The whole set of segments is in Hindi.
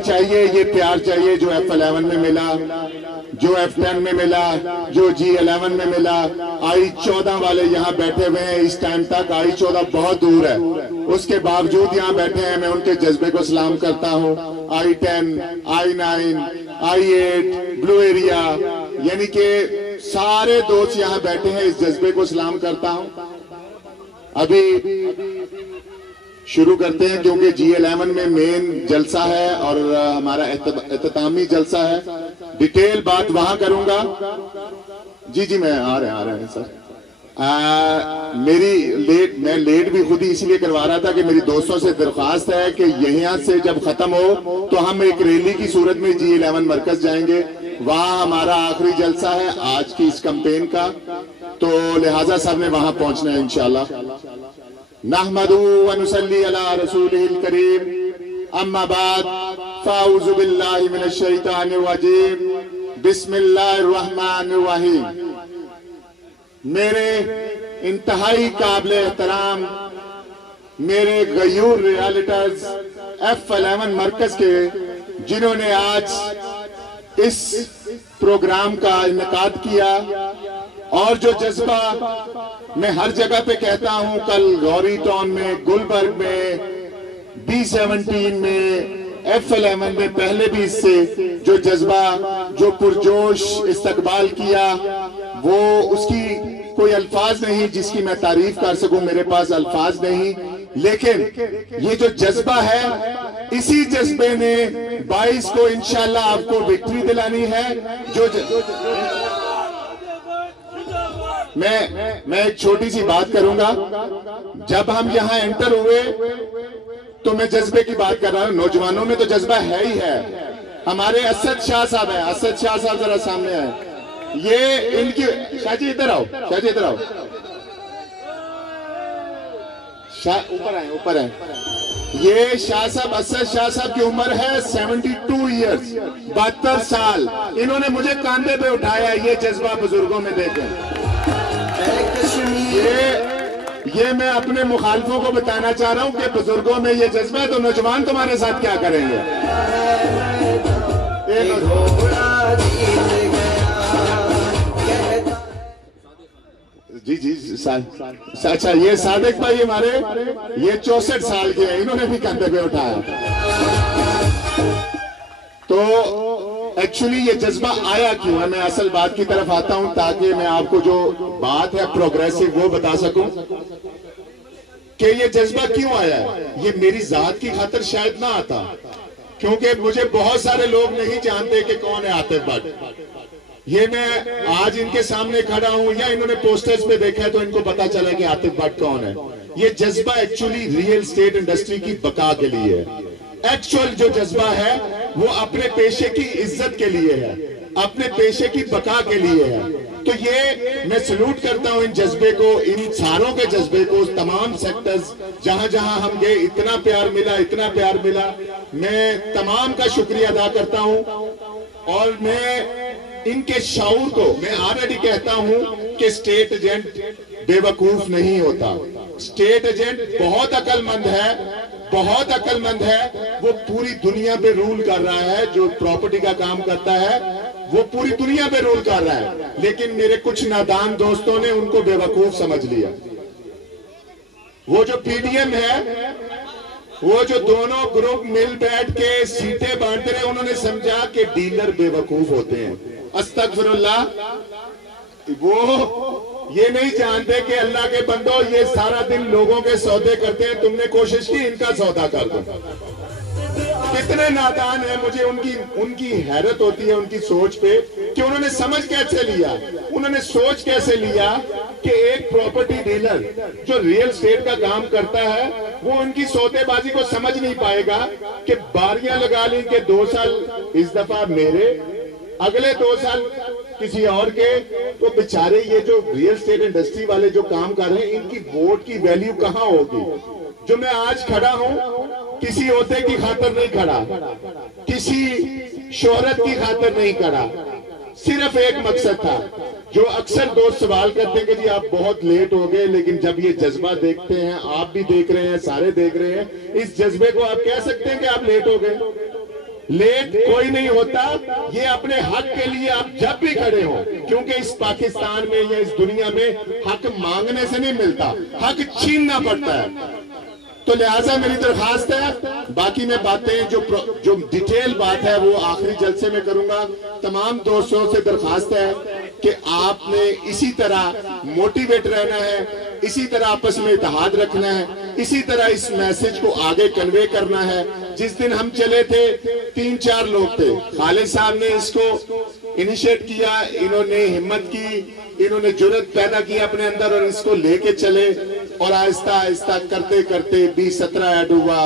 चाहिए ये प्यार चाहिए जो F11 में मिला, जो F10 में मिला, जो G11 में मिला। I14 वाले यहाँ बैठे हुए हैं इस टाइम तक। I14 बहुत दूर है, उसके बावजूद यहाँ बैठे हैं। मैं उनके जज्बे को सलाम करता हूँ। I10, I9, I8, blue area, यानी कि सारे दोस्त यहाँ बैठे हैं, इस जज्बे को सलाम करता हूँ। अभी शुरू करते हैं क्योंकि G11 में मेन जलसा है और हमारा इख्तितामी जलसा है। डिटेल बात वहां करूंगा। जी मैं आ रहे हैं सर। मैं लेट भी खुद ही इसलिए करवा रहा था कि मेरी दोस्तों से दरख्वास्त है कि यहाँ से जब खत्म हो तो हम एक रैली की सूरत में G11 मरकज जाएंगे। वहां हमारा आखिरी जलसा है आज की इस कैंपेन का, तो लिहाजा सब ने वहां पहुंचना है इंशाल्लाह। नहमदु व नुसल्ली अला रसूलिहिल करीम, अम्मा बाद, फ़ाऊज़ु बिल्लाहि मिनश शैतानिर रजीम, बिस्मिल्लाहिर रहमानिर रहीम। मेरे इंतहाई काबिल एहतराम मेरे गयूर रियलिटर्स F11 मरकज के, जिन्होंने आज इस प्रोग्राम का इनेकाद किया और जो जज्बा मैं हर जगह पे कहता हूं, कल गौरी टाउन में, गुलबर्ग में, B17 में, F11 में पहले भी इससे जो जज्बा, जो पुरजोश इस्तकबाल किया, वो उसकी कोई अल्फाज नहीं जिसकी मैं तारीफ कर सकूं। मेरे पास अल्फाज नहीं, लेकिन ये जो जज्बा है, इसी जज्बे ने 22 को इंशाल्लाह आपको विक्ट्री दिलानी है। मैं एक छोटी सी बात करूंगा। जब हम यहाँ एंटर हुए तो मैं जज्बे की बात कर रहा हूँ। नौजवानों में तो जज्बा है ही है। हमारे असद शाह साहब है, असद शाह साहब जरा सामने आए। ये इनकी, शाहजी इधर आओ, शाहजी इधर आओ, शाह ऊपर आए। ये शाह साहब, असद शाह साहब की उम्र है 72 ईयर्स, 72 साल। इन्होंने मुझे कांधे पे उठाया। ये जज्बा बुजुर्गों में देखें। ये मैं अपने मुखालफों को बताना चाह रहा हूं कि बुजुर्गों में ये जज्बा है, तो नौजवान तुम्हारे साथ क्या करेंगे? जी अच्छा, ये सादिक भाई हमारे, ये 64 साल के हैं, इन्होंने भी कंधे पे उठाया। तो एक्चुअली ये जज्बा आया क्यों है? मैं असल बात की तरफ आता हूं ताकि मैं आपको जो बात है प्रोग्रेसिव वो बता सकूं कि ये जज्बा क्यों आया है। ये मेरी जात की खातिर शायद ना आता, क्योंकि मुझे बहुत सारे लोग नहीं जानते कि कौन है आतिफ भट्ट। ये मैं आज इनके सामने खड़ा हूं या इन्होंने पोस्टर्स पे देखा है तो इनको पता चला कि आतिफ भट्ट कौन है। ये जज्बा एक्चुअली रियल एस्टेट इंडस्ट्री की बका के लिए है। एक्चुअल जो जज्बा है वो अपने पेशे की इज्जत के लिए है, अपने पेशे की बका के लिए है। तो ये मैं सल्यूट करता हूं इन जज्बे को, इन सारों के जज्बे को। तमाम सेक्टर्स जहां जहां हम गए इतना प्यार मिला, इतना प्यार मिला। मैं तमाम का शुक्रिया अदा करता हूं और मैं इनके शऊर को मैं ऑलरेडी कहता हूं कि स्टेट एजेंट बेवकूफ नहीं होता। स्टेट एजेंट बहुत अक्लमंद है, बहुत अक्लमंद है। वो पूरी दुनिया पे रूल कर रहा है। जो प्रॉपर्टी का काम करता है वो पूरी दुनिया पे रूल कर रहा है, लेकिन मेरे कुछ नादान दोस्तों ने उनको बेवकूफ समझ लिया। वो जो पीडीएम है, वो जो दोनों ग्रुप मिल बैठ के सीटें बांटते रहे, उन्होंने समझा कि डीलर बेवकूफ होते हैं। अस्तगफिरुल्लाह। वो ये नहीं जानते कि अल्लाह के बंदो ये सारा दिन लोगों के सौदे करते हैं, तुमने कोशिश की इनका सौदा कर दो। कितने नादान है। मुझे उनकी हैरत होती है उनकी सोच पे कि उन्होंने समझ कैसे लिया, उन्होंने सोच कैसे लिया कि एक प्रॉपर्टी डीलर जो रियल स्टेट का काम करता है वो उनकी सौदेबाजी को समझ नहीं पाएगा कि बारियां लगा ली कि 2 साल इस दफा मेरे, अगले 2 साल किसी और के। तो बेचारे ये जो रियल स्टेट इंडस्ट्री वाले जो काम कर रहे हैं, इनकी वोट की वैल्यू कहां होगी? जो मैं आज खड़ा हूं, किसी ओहदे की खातिर नहीं खड़ा, किसी शोहरत की खातिर नहीं खड़ा, सिर्फ एक मकसद था। जो अक्सर दोस्त सवाल करते हैं कि जी आप बहुत लेट हो गए, लेकिन जब ये जज्बा देखते हैं, आप भी देख रहे हैं, सारे देख रहे हैं, इस जज्बे को आप कह सकते हैं कि आप लेट हो गए? लेट कोई नहीं होता। ये अपने हक के लिए आप जब भी खड़े हो, क्योंकि इस पाकिस्तान में या इस दुनिया में हक मांगने से नहीं मिलता, हक छीनना पड़ता है। तो लिहाजा मेरी दरखास्त है, बाकी मैं बातें जो डिटेल बात है वो आखिरी जलसे में करूंगा। तमाम दोस्तों से दरखास्त है कि आपने इसी तरह मोटिवेट रहना है, इसी तरह आपस में इत्तेहाद रखना है, इसी तरह इस मैसेज को आगे कन्वे करना है। जिस दिन हम चले थे 3-4 लोग थे, खालिद साहब ने इसको इनिशिएट किया, इन्होंने हिम्मत की, इन्होंने जुर्रत पैदा की अपने अंदर और इसको लेके चले। और आहिस्ता आहिस्ता करते करते B17 ऐड हुआ,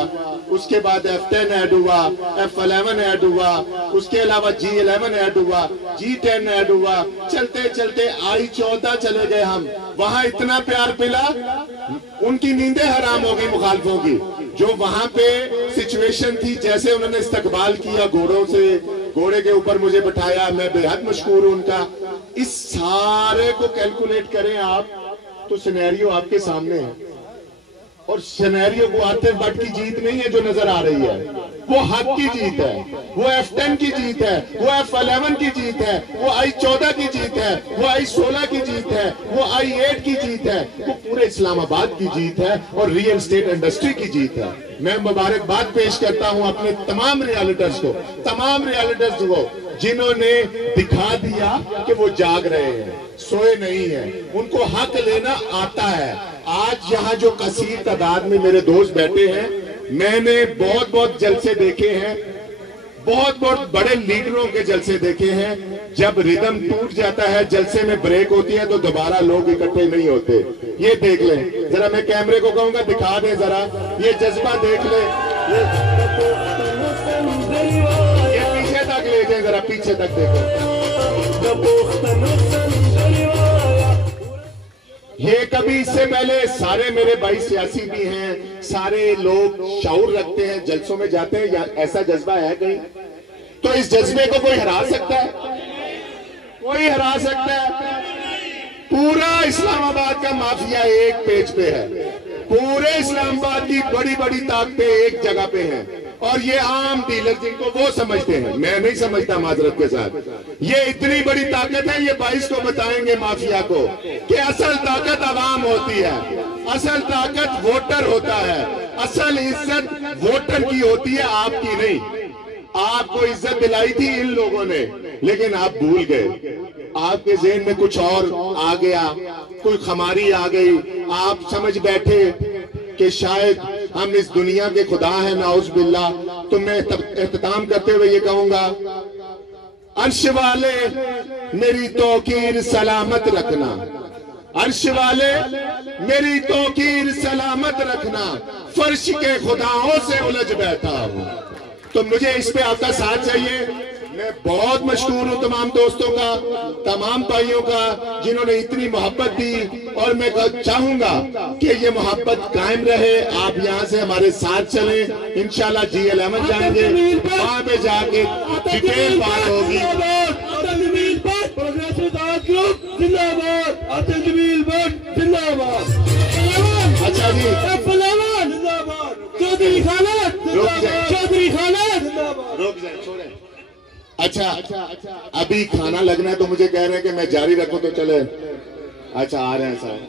उसके बाद F10 ऐड हुआ, F11 ऐड हुआ, उसके अलावा G11 ऐड हुआ, G10 ऐड हुआ, चलते चलते I14 चले गए हम। वहां इतना प्यार मिला, उनकी नींदें हराम हो गई मुखालफों की। जो वहां पे सिचुएशन थी, जैसे उन्होंने इस्तकबाल किया घोड़ों से, घोड़े के ऊपर मुझे बिठाया, मैं बेहद मशकूर हूं उनका। इस सारे को कैलकुलेट करें आप तो सिनेरियो आपके सामने है। और सिनेरियो को आतिफ भट्ट की जीत नहीं है जो नजर आ रही है, वो हक की जीत है, वो F10 की जीत है, वो F11 की जीत है, वो I14 की जीत है, वो I16 की जीत है, वो I8 की जीत है, वो पूरे इस्लामाबाद की जीत है और रियल स्टेट इंडस्ट्री की जीत है। मैं मुबारकबाद पेश करता हूं अपने तमाम रियलिटर्स को, जिन्होंने दिखा दिया कि वो जाग रहे हैं, सोए नहीं है, उनको हक लेना आता है। आज यहाँ जो कसीर तादाद में मेरे दोस्त बैठे हैं, मैंने बहुत जलसे देखे हैं, बहुत बड़े लीडरों के जलसे देखे हैं। जब रिदम टूट जाता है, जलसे में ब्रेक होती है, तो दोबारा लोग इकट्ठे नहीं होते। ये देख लें जरा, मैं कैमरे को कहूंगा दिखा दें जरा, ये जज्बा देख लें, ये पीछे तक ले जाए जरा, पीछे तक देखो। ये कभी इससे पहले सारे मेरे भाई सियासी भी हैं, सारे लोग शऊर रखते हैं, जलसों में जाते हैं, या ऐसा जज्बा है कहीं? तो इस जज्बे को कोई हरा सकता है? कोई हरा सकता है? पूरा इस्लामाबाद का माफिया एक पेज पे है, पूरे इस्लामाबाद की बड़ी ताकतें एक जगह पे हैं, और ये आम डीलर जिनको वो समझते हैं, मैं नहीं समझता माजरत के साथ। ये इतनी बड़ी ताकत है, ये 22 को बताएंगे माफिया को कि असल ताकत आवाम होती है, असल ताकत वोटर होता है, असल इज्जत वोटर की होती है, आपकी नहीं। आपको इज्जत दिलाई थी इन लोगों ने, लेकिन आप भूल गए, आपके ज़हन में कुछ और आ गया, कोई खमारी आ गई, आप समझ बैठे कि शायद हम इस दुनिया के खुदा हैं, नाउज़ बिल्लाह। तो मैं एहतमाम करते हुए ये कहूंगा, अर्श वाले मेरी तौकीर सलामत रखना, अर्श वाले मेरी तौकीर सलामत रखना, फर्श के खुदाओं से उलझ बैठा हूं। तो मुझे इस पे आपका साथ चाहिए। मैं बहुत मशहूर हूं तमाम दोस्तों का, तमाम भाइयों का, जिन्होंने इतनी मोहब्बत दी, और मैं चाहूंगा कि ये मोहब्बत कायम रहे। आप यहाँ से हमारे साथ चलें, इंशाल्लाह G11 जाएंगे, वहां पे जाके डिटेल बात होगी। अच्छा जी, चौधरी खालिद रुक जाए, छोड़े। अच्छा, अभी खाना लगना है तो मुझे कह रहे हैं कि मैं जारी रखूं, तो चले। अच्छा, आ रहे हैं साहब।